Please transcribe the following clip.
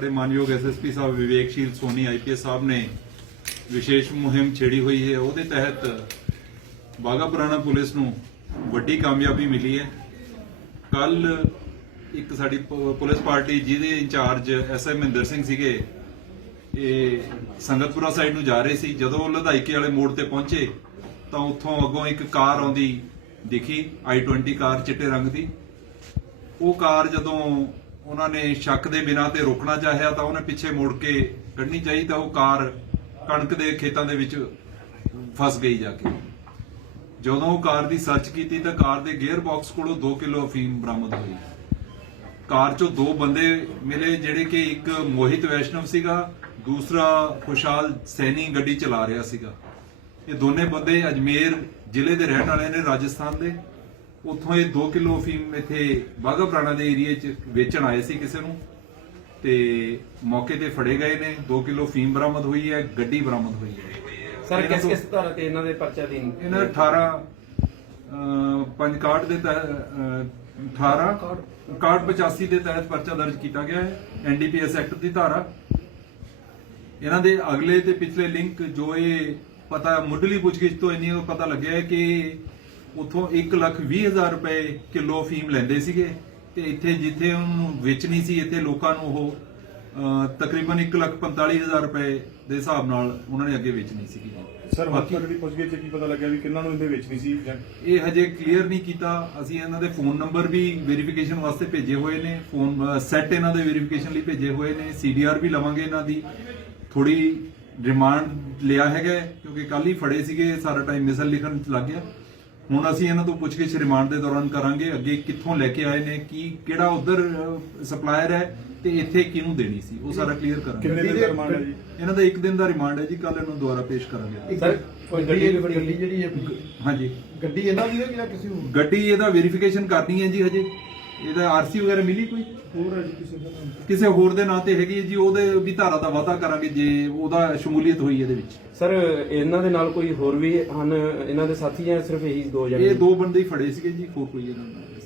ਸਾਡੇ ਮਾਨਯੋਗ ਐਸਐਸਪੀ ਸਾਹਿਬ ਵਿਵੇਕਸ਼ੀਲ ਸੋਨੀ ਆਈਪੀਐਸ ਸਾਹਿਬ ਨੇ ਵਿਸ਼ੇਸ਼ ਮੁਹਿੰਮ ਛੇੜੀ ਹੋਈ ਹੈ। ਉਹਦੇ ਤਹਿਤ ਬਾਗਾ ਪੁਰਾਣਾ ਪੁਲਿਸ ਨੂੰ ਵੱਡੀ ਕਾਮਯਾਬੀ ਮਿਲੀ ਹੈ। ਕੱਲ ਇੱਕ ਸਾਡੀ ਪੁਲਿਸ ਪਾਰਟੀ ਜਿਹਦੇ ਇੰਚਾਰਜ ਐਸਐਮ ਮਹਿੰਦਰ ਸਿੰਘ ਸੀਗੇ, ਇਹ ਸੰਗਤਪੁਰਾ ਸਾਈਡ ਨੂੰ ਜਾ ਰਹੇ ਸੀ। ਜਦੋਂ ਉਹ ਲਧਾਈਕੇ ਵਾਲੇ ਮੋੜ ਤੇ ਪਹੁੰਚੇ, ਤਾਂ ਉੱਥੋਂ ਅੱਗੋਂ ਇੱਕ ਕਾਰ ਆਉਂਦੀ ਦਿਖੀ i20 ਕਾਰ ਚਿੱਟੇ ਰੰਗ ਦੀ। ਉਹ ਕਾਰ ਜਦੋਂ ਉਹਨਾਂ ਨੇ ਸ਼ੱਕ ਦੇ ਬਿਨਾਂ ਤੇ ਰੋਕਣਾ ਚਾਹਿਆ ਤਾਂ ਉਹਨੇ ਪਿੱਛੇ ਮੁੜ ਕੇ ਕੱਢਣੀ ਚਾਹੀ ਤਾਂ ਉਹ ਕਾਰ ਕਣਕ ਦੇ ਖੇਤਾਂ ਦੇ ਵਿੱਚ ਫਸ ਗਈ ਜਾ ਕੇ। ਜਦੋਂ ਉਹ ਕਾਰ ਦੀ ਸਰਚ ਕੀਤੀ ਤਾਂ ਕਾਰ ਦੇ ਗੇਅਰ ਬਾਕਸ ਕੋਲੋਂ 2 ਕਿਲੋ ਅਫੀਮ ਬਰਾਮਦ ਹੋਈ। ਕਾਰ ਚੋਂ ਦੋ ਬੰਦੇ ਮਿਲੇ ਜਿਹੜੇ ਕਿ ਇੱਕ ਮੋਹਿਤ ਵੈਸ਼ਨਵ ਸੀਗਾ, ਦੂਸਰਾ ਖੁਸ਼ਹਾਲ ਸੈਣੀ ਗੱਡੀ ਚਲਾ ਰਿਹਾ ਸੀਗਾ। ਇਹ ਦੋਨੇ ਬੰਦੇ ਅਜਮੇਰ ਜ਼ਿਲ੍ਹੇ ਦੇ ਰਹਿਣ ਵਾਲੇ ਨੇ, ਰਾਜਸਥਾਨ ਦੇ। ਉੱਥੋਂ ਇਹ 2 ਕਿਲੋ ਅਫੀਮ ਇੱਥੇ ਬਾਗਾ ਪੁਰਾਣਾ ਦੇ ਏਰੀਏ 'ਚ ਵੇਚਣ ਆਏ ਸੀ ਕਿਸੇ ਨੂੰ। ਤੇ ਮੌਕੇ ਤੇ ਫੜੇ ਗਏ ਨੇ। 2 ਕਿਲੋ ਅਫੀਮ ਬਰਾਮਦ ਹੋਈ ਹੈ ਗੱਡੀ ਬਰਾਮਦ ਹੋਈ ਹੈ। ਸਰ ਕਿਸ ਕਿਸ ਤਰ੍ਹਾਂ ਤੇ ਇਹਨਾਂ ਦੇ ਪਰਚਾ ਦੀ? ਇਹਨਾਂ 18 ਅਹ, ਪੰਜ ਕਾਰਡ ਦੇ ਤਹਿਤ ਅਹ, 18 ਕਾਰਡ 85 ਦੇ ਤਹਿਤ ਪਰਚਾ ਦਰਜ ਕੀਤਾ ਗਿਆ ਹੈ ਐਨਡੀਪੀਐਸ ਐਕਟ ਦੀ ਧਾਰਾ। ਇਹਨਾਂ ਦੇ ਅਗਲੇ ਤੇ ਪਿਛਲੇ ਲਿੰਕ ਜੋ ਇਹ ਪਤਾ ਮੁੱਢਲੀ ਪੁੱਛਗਿੱਛ ਤੋਂ ਇੰਨੀ ਪਤਾ ਲੱਗਿਆ ਹੈ ਕਿ ਉਥੋਂ 1 ਲੱਖ 20 ਹਜ਼ਾਰ ਰੁਪਏ ਕਿਲੋ ਫੀਮ ਲੈਂਦੇ ਸੀਗੇ ਤੇ ਇੱਥੇ ਜਿੱਥੇ ਉਹਨੂੰ ਵੇਚਣੀ ਸੀ ਇੱਥੇ ਲੋਕਾਂ ਨੂੰ ਉਹ ਤਕਰੀਬਨ 1 ਲੱਖ 45 ਹਜ਼ਾਰ ਰੁਪਏ ਦੇ ਹਿਸਾਬ ਨਾਲ ਉਹਨਾਂ ਨੇ ਅੱਗੇ ਵੇਚਣੀ ਸੀਗੀ। ਸਰ ਤੱਕ ਦੀ ਪੁੱਛਗਿੱਛ ਕੀ ਪਤਾ ਲੱਗਿਆ ਵੀ ਕਿੰਨਾਂ ਨੂੰ ਇਹਦੇ ਵੇਚਣੀ ਸੀ ਇਹ ਹਜੇ ਕਲੀਅਰ ਨਹੀਂ ਕੀਤਾ। ਅਸੀਂ ਇਹਨਾਂ ਦੇ ਫੋਨ ਨੰਬਰ ਵੀ ਵੈਰੀਫਿਕੇਸ਼ਨ ਵਾਸਤੇ ਭੇਜੇ ਹੋਏ ਨੇ। ਫੋਨ ਸੈੱਟ ਇਹਨਾਂ ਦੇ ਵੈਰੀਫਿਕੇਸ਼ਨ ਲਈ ਭੇਜੇ ਹੋਏ ਨੇ। ਸੀਡੀਆਰ ਵੀ ਲਵਾਂਗੇ ਇਹਨਾਂ ਦੀ। ਥੋੜੀ ਰਿਮਾਂਡ ਲਿਆ ਹੈਗਾ ਕਿਉਂਕਿ ਕੱਲ ਹੀ ਫੜੇ ਸੀਗੇ ਸਾਰਾ ਟਾਈਮ ਮਿਸਲ ਲਿਖਣ ਚ ਲੱਗ ਗਿਆ। ਹੁਣ ਅਸੀਂ ਇਹਨਾਂ ਤੋਂ ਪੁੱਛਗਿੱਛ ਰਿਮਾਂਡ ਦੇ ਦੌਰਾਨ ਕਰਾਂਗੇ ਅੱਗੇ ਕਿੱਥੋਂ ਲੈ ਕੇ ਆਏ ਨੇ ਕੀ ਕਿਹੜਾ ਉਧਰ ਸਪਲਾਇਰ ਹੈ ਤੇ ਇੱਥੇ ਕਿਹਨੂੰ ਦੇਣੀ ਸੀ ਉਹ ਸਾਰਾ ਕਲੀਅਰ ਕਰਾਂਗੇ। ਕਿੰਨੇ ਦਿਨ ਦਾ ਰਿਮਾਂਡ ਹੈ ਜੀ? ਇਹਨਾਂ ਦਾ ਇੱਕ ਦਿਨ ਦਾ ਰਿਮਾਂਡ ਹੈ ਜੀ ਕੱਲ ਇਹਨੂੰ ਦੁਬਾਰਾ ਪੇਸ਼ ਕਰਾਂਗੇ। ਸਰ ਕੋਈ ਗੱਡੀ ਵੀ ਗੱਡੀ ਜਿਹੜੀ ਹੈ ਹਾਂਜੀ। ਗੱਡੀ ਇਹਨਾਂ ਦੀ ਹੈ ਕਿ ਜਾਂ ਕਿਸੇ ਹੋਰ? ਗੱਡੀ ਇਹਦਾ ਵੈਰੀਫਿਕੇਸ਼ਨ ਕਰਨੀ ਹੈ ਜੀ ਹਜੇ। ਇਹਦਾ ਆਰਸੀ ਵਗੈਰਾ ਮਿਲੀ ਕੋਈ? ਹੋਰ ਹੈ ਜੀ ਕਿਸੇ ਦਾ ਨਾਮ? ਕਿਸੇ ਹੋਰ ਦੇ ਨਾਂ ਤੇ ਹੈਗੀ ਹੈ ਜੀ ਉਹਦੇ ਵੀ ਧਾਰਾ ਦਾ ਵਾਅਦਾ ਕਰਾਂਗੇ ਜੇ ਉਹਦਾ ਸ਼ਮੂਲੀਅਤ ਹੋਈ ਇਹਦੇ ਵਿੱਚ। ਸਰ ਇਹਨਾਂ ਦੇ ਨਾਲ ਕੋਈ ਹੋਰ ਵੀ ਹਨ ਇਹਨਾਂ ਦੇ ਸਾਥੀ ਜਾਂ ਸਿਰਫ ਇਹੀ ਦੋ ਜਣੇ? ਇਹ ਦੋ ਬੰਦੇ ਹੀ ਫੜੇ ਸੀਗੇ ਜੀ ਹੋਰ ਕੋਈ ਇਹਨਾਂ ਨਾਲ।